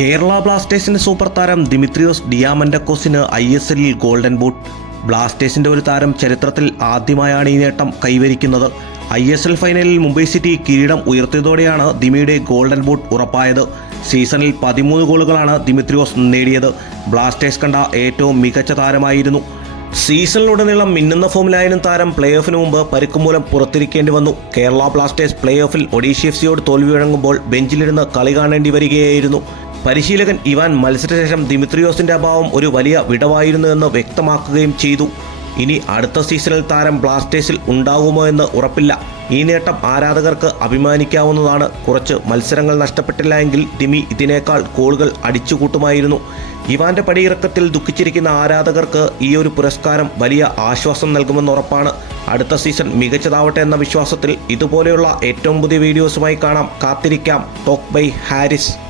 കേരള ബ്ലാസ്റ്റേഴ്സിന്റെ സൂപ്പർ താരം ദിമിത്രിയോസ് ഡിയാമൻഡക്കോസിന് ഐ എസ് എല്ലിൽ ഗോൾഡൻ ബൂട്ട്. ബ്ലാസ്റ്റേഴ്സിന്റെ ഒരു താരം ചരിത്രത്തിൽ ആദ്യമായാണ് ഈ നേട്ടം കൈവരിക്കുന്നത്. ഐ എസ് എൽ ഫൈനലിൽ മുംബൈ സിറ്റി കിരീടം ഉയർത്തിയതോടെയാണ് ദിമിയുടെ ഗോൾഡൻ ബൂട്ട് ഉറപ്പായത്. സീസണിൽ പതിമൂന്ന് ഗോളുകളാണ് ദിമിത്രിയോസ് നേടിയത്. ബ്ലാസ്റ്റേഴ്സ് കണ്ട ഏറ്റവും മികച്ച താരമായിരുന്നു. സീസണിലുടനീളം മിന്നുന്ന ഫോമിലായാലും താരം പ്ലേ ഓഫിന് മുമ്പ് പരിക്ക് മൂലം പുറത്തിരിക്കേണ്ടി വന്നു. കേരള ബ്ലാസ്റ്റേഴ്സ് പ്ലേ ഓഫിൽ ഒഡീഷ എഫ് സിയോട് തോൽവി വഴങ്ങുമ്പോൾ ബെഞ്ചിലിരുന്ന് കളി കാണേണ്ടി വരികയായിരുന്നു. പരിശീലകൻ ഇവാൻ മത്സരശേഷം ദിമിത്രിയോസിന്റെ അഭാവം ഒരു വലിയ വിടവായിരുന്നു എന്ന് വ്യക്തമാക്കുകയും ചെയ്തു. ഇനി അടുത്ത സീസണിൽ താരം ബ്ലാസ്റ്റേഴ്സിൽ ഉണ്ടാകുമോ എന്ന് ഉറപ്പില്ല. ഈ നേട്ടം ആരാധകർക്ക് അഭിമാനിക്കാവുന്നതാണ്. കുറച്ച് മത്സരങ്ങൾ നഷ്ടപ്പെട്ടില്ല എങ്കിൽ ദിമി ഇതിനേക്കാൾ ഗോളുകൾ അടിച്ചുകൂട്ടുമായിരുന്നു. ഇവാന്റെ പടിയിറക്കത്തിൽ ദുഃഖിച്ചിരിക്കുന്ന ആരാധകർക്ക് ഈ ഒരു പുരസ്കാരം വലിയ ആശ്വാസം നൽകുമെന്ന് ഉറപ്പാണ്. അടുത്ത സീസൺ മികച്ചതാവട്ടെ എന്ന വിശ്വാസത്തിൽ ഇതുപോലെയുള്ള ഏറ്റവും പുതിയ വീഡിയോസുമായി കാണാം. കാത്തിരിക്കാം. Talk by Haris.